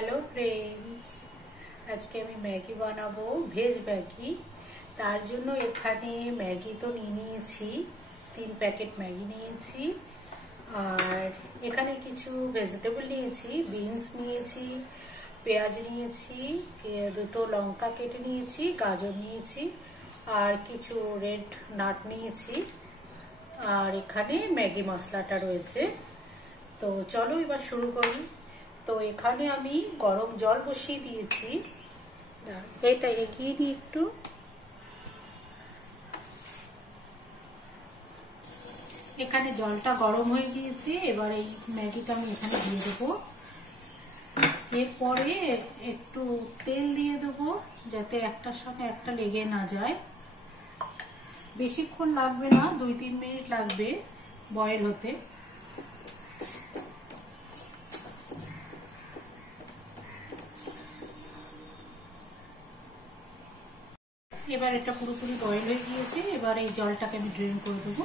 Hello friends, আজকে আমি Maggi বানাবো, ভেজ ম্যাগি। তার জন্য এখানে ম্যাগি তো নিয়ে নিয়েছি, 3 প্যাকেট ম্যাগি নিয়েছি। আর এখানে কিছু ভেজিটেবল নিয়েছি, বিনস নিয়েছি, পেঁয়াজ নিয়েছি, দুটো লঙ্কা কেটে নিয়েছি, গাজর নিয়েছি, আর কিছু রেড নাট নিয়েছি। আর এখানে ম্যাগি মশলাটা রয়েছে। তো চলো এবার শুরু করি। তো এখানে আমি গরম জল বসিয়ে দিয়েছি, এটা এগিয়ে নিই একটু। এখানে জলটা গরম হয়ে গিয়েছে, এবার এই ম্যাগিটা আমি এখানে দিয়ে দেবো। এরপরে একটু তেল দিয়ে দেবো, যাতে একটার সঙ্গে একটা লেগে না যায়। বেশিক্ষণ লাগবে না, 2-3 মিনিট লাগবে বয়েল হতে। এবার এটা পুরোপুরি বয়েল হয়ে গিয়েছে, এবার এই জলটাকে আমি ড্রেন করে দেবো।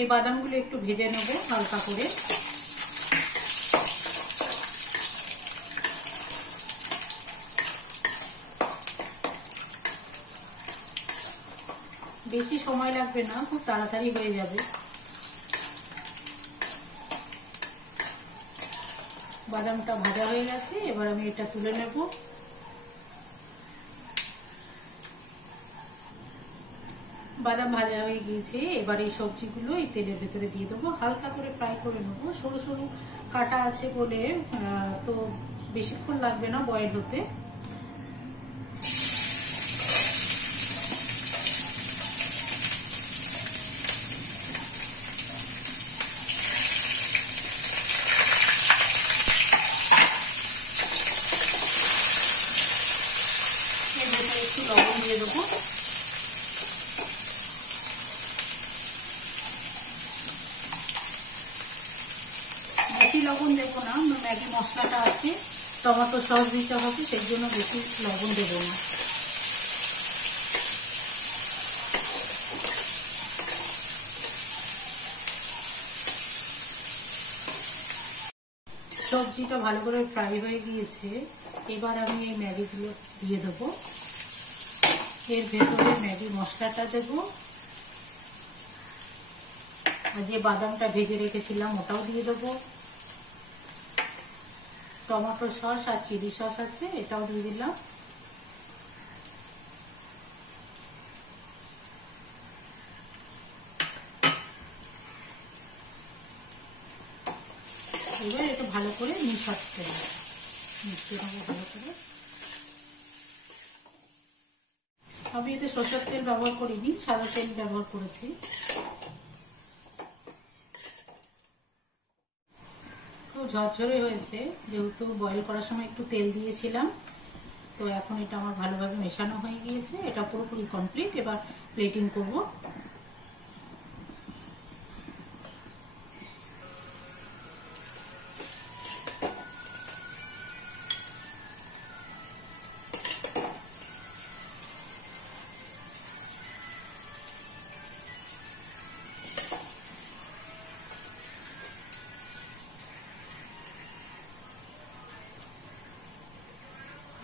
এই বাদামগুলো একটু ভেজে নেব হালকা করে। বেশি সময় লাগবে না, খুব তাড়াতাড়ি হয়ে যাবে। বাদামটা ভাজা হয়ে গেছে, এবার আমি এটা তুলে নেব। বাদাম ভাজা হয়ে গিয়েছে, এবার এই সবজিগুলো এই তেলের ভেতরে দিয়ে দেবো, হালকা করে ফ্রাই করে নেবো। সরু সরু কাটা আছে বলে তো বেশিক্ষণ লাগবে না বয়েল হতে। একটু লবণ দিয়ে দেবো। বেশি লবণ দেবো না, ম্যাগি মশলাটা আছে, টমেটো সস দিতে হবে, সেই জন্য বেশি লবণ দেবো না। সবজিটা ভালো করে ফ্রাই হয়ে গিয়েছে, এবার আমি এই ম্যাগিগুলো দিয়ে দেবো। এর ভেতরে ম্যাগি মশলাটা দেবো, আর যে বাদামটা ভেজে রেখেছিলাম ওটাও দিয়ে দেবো। টমেটো সস আর চিলি সস আছে, এটাও দিয়ে দিলাম। এবার একটু ভালো করে মিশিয়ে নেবো ভালো করে। আমি এতে সরষের তেল ব্যবহার করিনি, সাদা তেল ব্যবহার করেছি। খুব ঝরঝরে হয়েছে, যেহেতু বয়েল করার সময় একটু তেল দিয়েছিলাম। তো এখন এটা আমার ভালোভাবে মেশানো হয়ে গিয়েছে, এটা পুরোপুরি কমপ্লিট। এবার প্লেটিং করবো।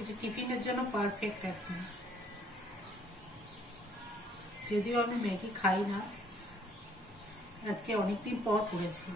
এটা টিফিনের জন্য পারফেক্ট এখন। যদিও আমি ম্যাগি খাই না, আজকে অনেকদিন পর করেছি।